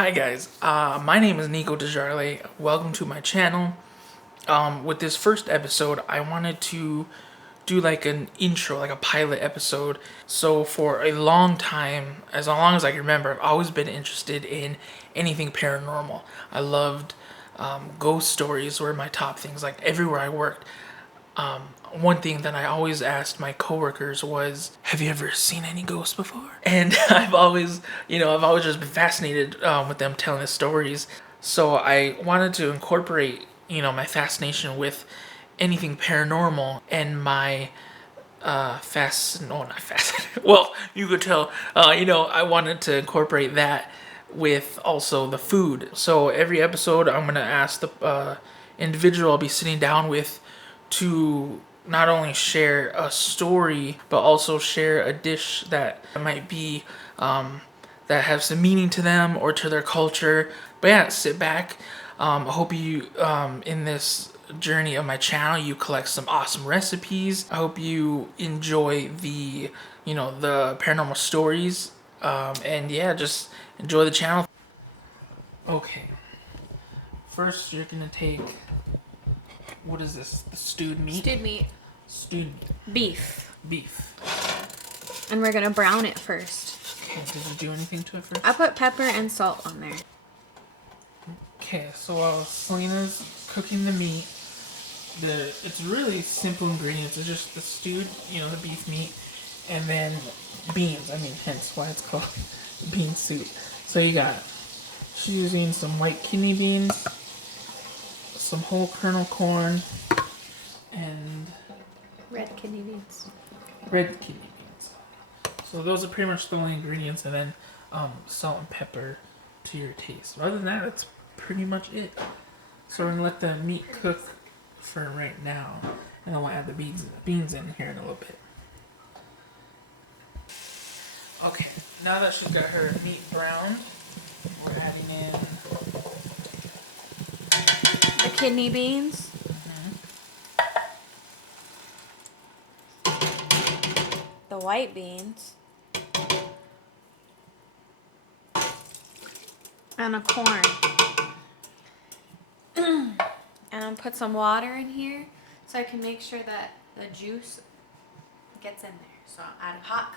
Hi guys, my name is Nico DeJarle. Welcome to my channel. With this first episode, I wanted to do like an intro, like a pilot episode. So for a long time, as long as I can remember, I've always been interested in anything paranormal. I loved ghost stories were my top things. Like everywhere I worked, one thing that I always asked my coworkers was, "Have you ever seen any ghosts before?" And I've always just been fascinated with them telling the stories. So I wanted to incorporate, my fascination with anything paranormal and my no, not fast. Well, you could tell. I wanted to incorporate that with also the food. So every episode, I'm gonna ask the individual I'll be sitting down with to not only share a story but also share a dish that might be that have some meaning to them or to their culture. But yeah, sit back. I hope you in this journey of my channel you collect some awesome recipes. I hope you enjoy the paranormal stories. And yeah, just enjoy the channel. Okay. First, you're gonna take, what is this? The stewed meat? Stewed meat. Stewed meat. Beef. Beef. And we're gonna brown it first. Okay, did you do anything to it first? I put pepper and salt on there. Okay, so while Selina's cooking the meat, it's really simple ingredients. It's just the stewed, the beef meat, and then beans. I mean, hence why it's called bean soup. So she's using some white kidney beans, some whole kernel corn, and Red kidney beans. red kidney beans. So those are pretty much the only ingredients, and then salt and pepper to your taste. Other than that, that's pretty much it. So we're gonna let the meat cook for right now, and then we'll add the beans in here in a little bit. Okay, now that she's got her meat browned, we're adding in The kidney beans. The white beans. And a corn. And I'll put some water in here so I can make sure that the juice gets in there. So I'll add a hot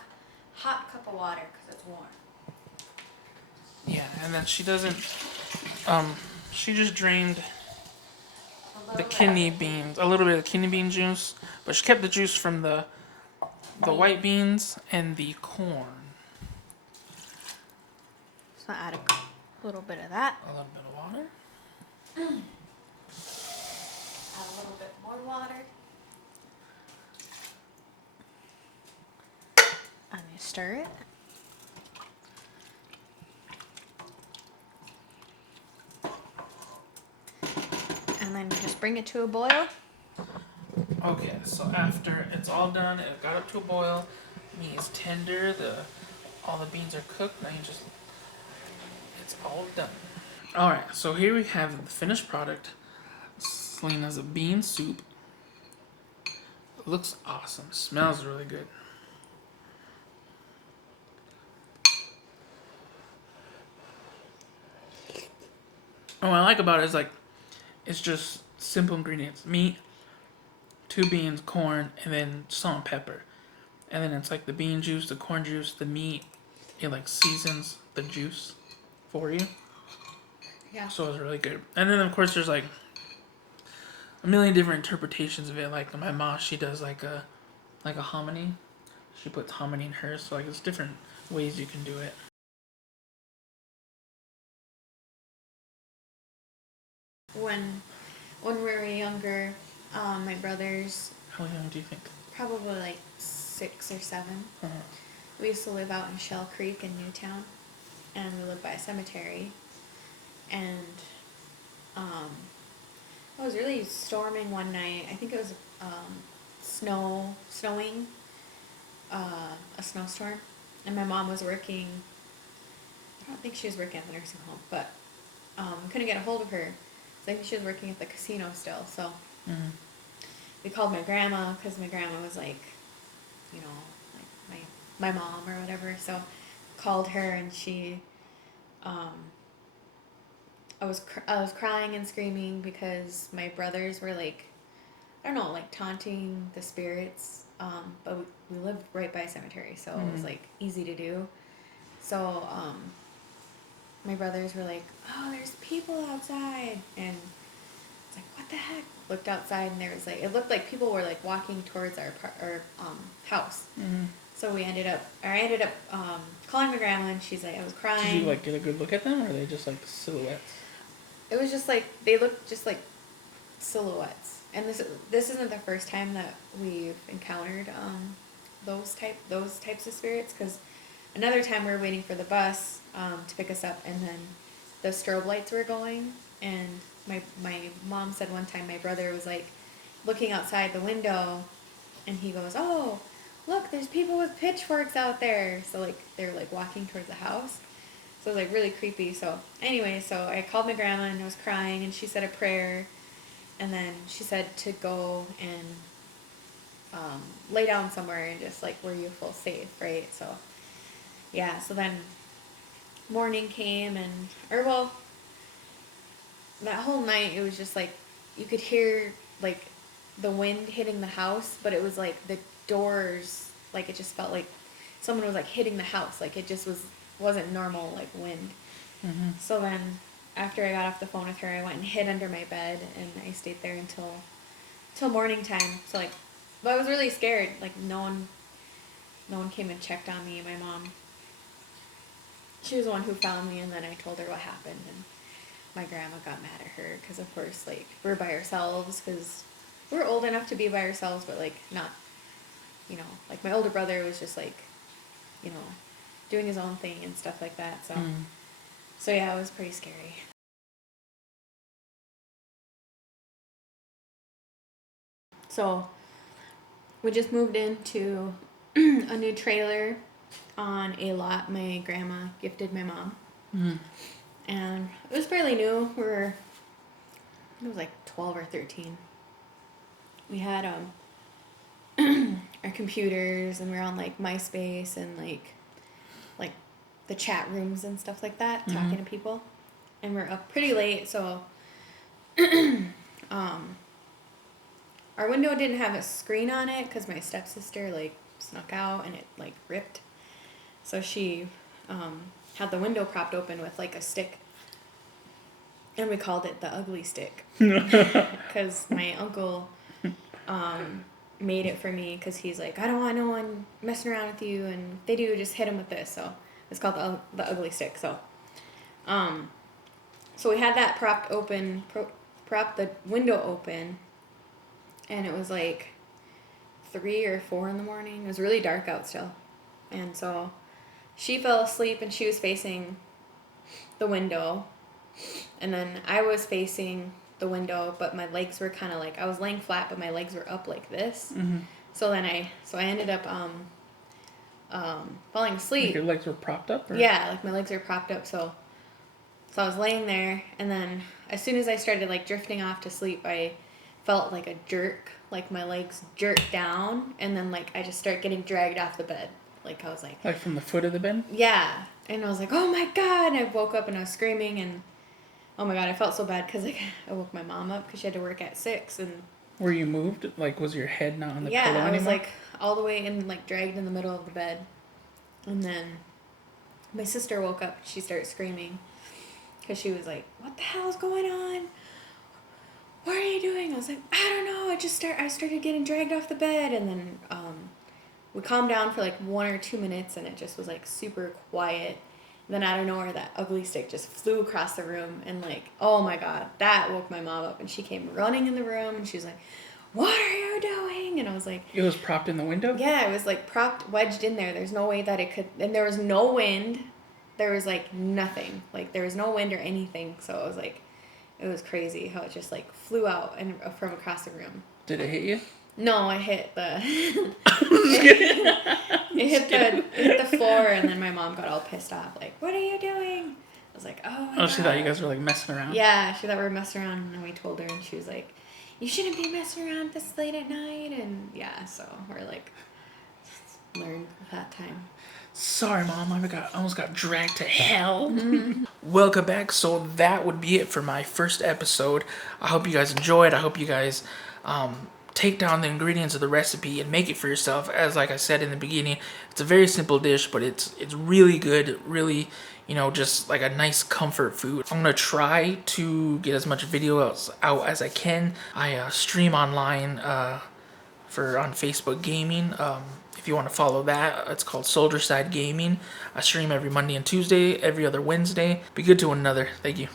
cup of water because it's warm. yeah, and then she doesn't. She just drained the kidney beans, a little bit of kidney bean juice, but she kept the juice from the white beans and the corn. So I'll add a little bit of that. A little bit of water. Add a little bit more water. And you stir it. And then just bring it to a boil. Okay, so after it's all done, it got up to a boil, meat is tender, all the beans are cooked, now it's all done. Alright, so here we have the finished product. Selina's a bean soup. It looks awesome, smells really good. And what I like about it is it's just simple ingredients. Meat, 2 beans, corn, and then salt and pepper. And then it's like the bean juice, the corn juice, the meat. It seasons the juice for you. Yeah. So it's really good. And then of course there's a million different interpretations of it. Like my mom, she does like a hominy. She puts hominy in hers. So it's different ways you can do it. When we were younger, my brothers, How young do you think? probably like 6 or 7, Uh-huh. we used to live out in Shell Creek in Newtown, and we lived by a cemetery, and it was really storming one night. I think it was snowing, a snowstorm, and my mom was working. I don't think she was working at the nursing home, but couldn't get a hold of her. I think she was working at the casino still, so we called my grandma because my grandma was like my mom or whatever. So called her, and she I was crying and screaming because my brothers were like, I don't know, like taunting the spirits. But we lived right by a cemetery, so it was like easy to do. So my brothers were like, "Oh, there's people outside," and it's like, "What the heck?" Looked outside, and there was like, it looked like people were like walking towards our house. Mm-hmm. So I ended up calling my grandma, and she's like, I was crying. Did you like get a good look at them, or are they just like silhouettes? It was just like they looked just like silhouettes, and this isn't the first time that we've encountered those types of spirits. Because another time we were waiting for the bus to pick us up, and then the strobe lights were going, and my mom said one time my brother was like looking outside the window, and he goes, "Oh, look, there's people with pitchforks out there." So like they're like walking towards the house. So it was like really creepy. So anyway, so I called my grandma and I was crying, and she said a prayer, and then she said to go and lay down somewhere and just like where you feel safe, right? So yeah, so then morning came, and or well, that whole night it was just like you could hear like the wind hitting the house, but it was like the doors, like it just felt like someone was like hitting the house, like it just wasn't normal like wind. Mm-hmm. So then after I got off the phone with her, I went and hid under my bed, and I stayed there until morning time. So like, but I was really scared. Like no one came and checked on me. My mom, she was the one who found me, and then I told her what happened, and my grandma got mad at her because of course like we're by ourselves, because we're old enough to be by ourselves, but like not, you know, like my older brother was just like, you know, doing his own thing and stuff like that. So so yeah, it was pretty scary. So we just moved into a new trailer on a lot my grandma gifted my mom. Mm-hmm. And it was fairly new. It was like 12 or 13. We had our computers, and we were on like MySpace and like the chat rooms and stuff like that, talking to people. And we're up pretty late, so our window didn't have a screen on it because my stepsister like snuck out and it like ripped. So she had the window propped open with like a stick, and we called it the ugly stick because my uncle made it for me, because he's like, I don't want no one messing around with you, and if they do, just hit them with this. So it's called the ugly stick. So so we had that propped the window open, and it was like 3 or 4 in the morning. It was really dark out still. And so she fell asleep, and she was facing the window, and then I was facing the window, but my legs were kind of like, I was laying flat, but my legs were up like this. Mm-hmm. So then I ended up falling asleep. Like your legs were propped up? Or? Yeah, like my legs were propped up. So I was laying there, and then as soon as I started like drifting off to sleep, I felt like a jerk, like my legs jerked down, and then like I just start getting dragged off the bed. Like I was like from the foot of the bed? Yeah. And I was like, oh my God. And I woke up and I was screaming, and oh my God, I felt so bad because like I woke my mom up because she had to work at 6. And were you moved? Like, was your head not on the pillow anymore? I was like all the way in, like dragged in the middle of the bed. And then my sister woke up. She started screaming because she was like, what the hell is going on? What are you doing? I was like, I don't know. I started getting dragged off the bed. And then we calmed down for like 1 or 2 minutes, and it just was like super quiet. And then out of nowhere, that ugly stick just flew across the room, and like, oh my God, that woke my mom up, and she came running in the room, and she was like, what are you doing? And I was like, it was propped in the window? Yeah, it was like propped, wedged in there. There's no way that it could, and there was no wind. There was like nothing. Like there was no wind or anything. So it was like, it was crazy how it just like flew out and from across the room. Did it hit you? No, I hit the it hit the floor, and then my mom got all pissed off, like, what are you doing? I was like, oh my God. She thought you guys were like messing around? Yeah, she thought we were messing around, and then we told her, and she was like, you shouldn't be messing around this late at night. And yeah, so we're like, learned that time. Sorry, Mom, I almost got dragged to hell. Welcome back. So that would be it for my first episode. I hope you guys enjoyed. I hope you guys take down the ingredients of the recipe and make it for yourself. As like I said in the beginning, it's a very simple dish, but it's really good. Really, just like a nice comfort food. I'm gonna try to get as much videos out as I can. I stream online on Facebook Gaming. If you want to follow that, it's called Soldier Side Gaming. I stream every Monday and Tuesday, every other Wednesday. Be good to one another. Thank you.